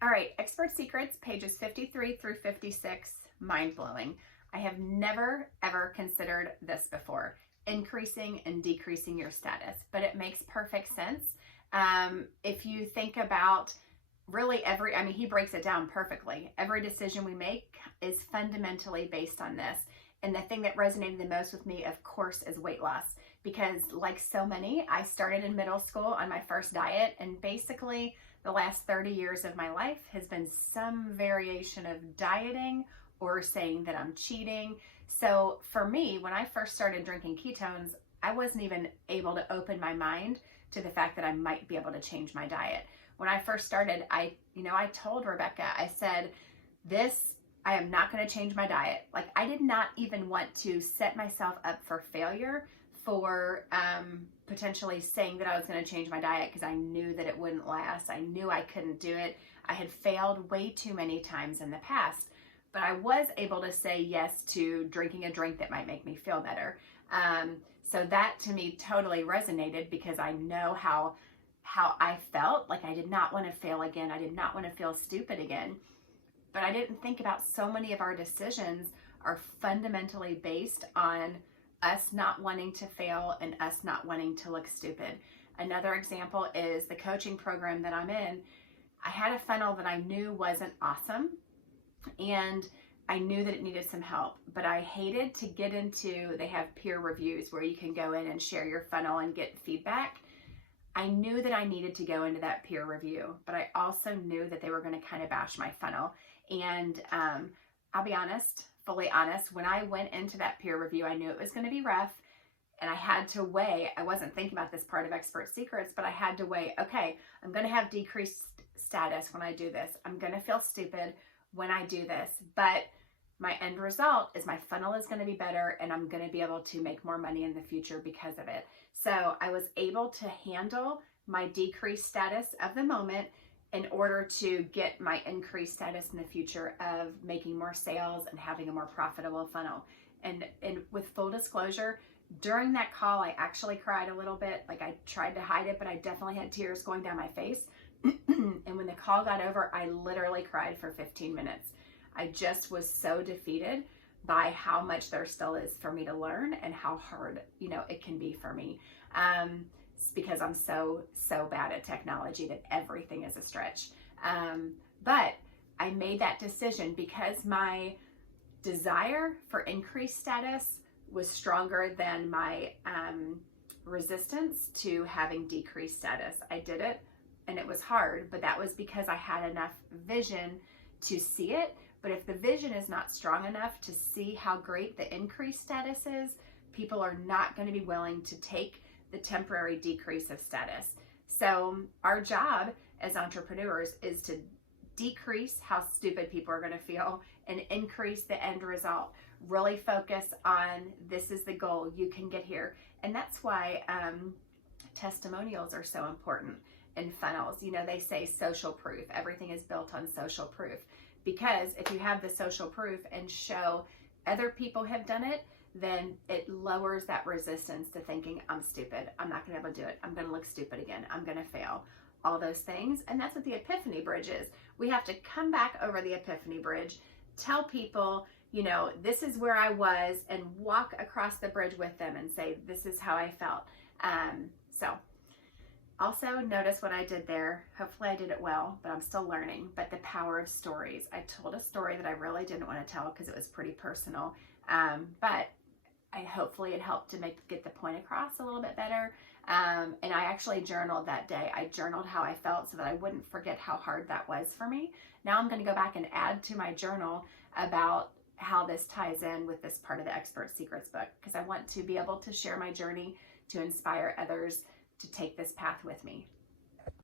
All right, Expert Secrets, pages 53 through 56, mind blowing. I have never ever considered this before, increasing and decreasing your status, but it makes perfect sense. If you think about really he breaks it down perfectly. Every decision we make is fundamentally based on this. And the thing that resonated the most with me, of course, is weight loss. Because like so many, I started in middle school on my first diet, and basically the last 30 years of my life has been some variation of dieting or saying that I'm cheating. So for me, when I first started drinking ketones, I wasn't even able to open my mind to the fact that I might be able to change my diet. When I first started, I told Rebecca, I said, I am not going to change my diet. Like, I did not even want to set myself up for failure for potentially saying that I was going to change my diet, because I knew that it wouldn't last. I knew I couldn't do it. I had failed way too many times in the past, but I was able to say yes to drinking a drink that might make me feel better. So that to me totally resonated, because I know how I felt. Like, I did not want to fail again. I did not want to feel stupid again. But I didn't think about so many of our decisions are fundamentally based on us not wanting to fail and us not wanting to look stupid. Another example is the coaching program that I'm in. I had a funnel that I knew wasn't awesome, and I knew that it needed some help, but I hated to get into, they have peer reviews where you can go in and share your funnel and get feedback. I knew that I needed to go into that peer review, but I also knew that they were going to kind of bash my funnel. And I'll be honest, fully honest, when I went into that peer review, I knew it was going to be rough, and I had to weigh, I wasn't thinking about this part of Expert Secrets, but I had to weigh, okay, I'm going to have decreased status when I do this. I'm going to feel stupid when I do this, but my end result is my funnel is going to be better, and I'm going to be able to make more money in the future because of it. So I was able to handle my decreased status of the moment in order to get my increased status in the future of making more sales and having a more profitable funnel. And with full disclosure, during that call, I actually cried a little bit. Like, I tried to hide it, but I definitely had tears going down my face. And when the call got over, I literally cried for 15 minutes. I just was so defeated by how much there still is for me to learn and how hard, it can be for me. It's because I'm so bad at technology that everything is a stretch. But I made that decision because my desire for increased status was stronger than my resistance to having decreased status. I did it, and it was hard, but that was because I had enough vision to see it. But if the vision is not strong enough to see how great the increased status is, people are not going to be willing to take the temporary decrease of status. So our job as entrepreneurs is to decrease how stupid people are going to feel and increase the end result. Really focus on, this is the goal, you can get here. And that's why testimonials are so important in funnels. They say social proof. Everything is built on social proof. Because if you have the social proof and show other people have done it, then it lowers that resistance to thinking, I'm stupid, I'm not gonna be able to do it, I'm gonna look stupid again, I'm gonna fail, all those things. And that's what the Epiphany Bridge is. We have to come back over the Epiphany Bridge, tell people, this is where I was, and walk across the bridge with them and say, this is how I felt. So also notice what I did there. Hopefully I did it well, but I'm still learning. But the power of stories. I told a story that I really didn't want to tell because it was pretty personal. But hopefully it helped to get the point across a little bit better. And I actually journaled that day. I journaled how I felt so that I wouldn't forget how hard that was for me. Now I'm going to go back and add to my journal about how this ties in with this part of the Expert Secrets book, because I want to be able to share my journey to inspire others to take this path with me.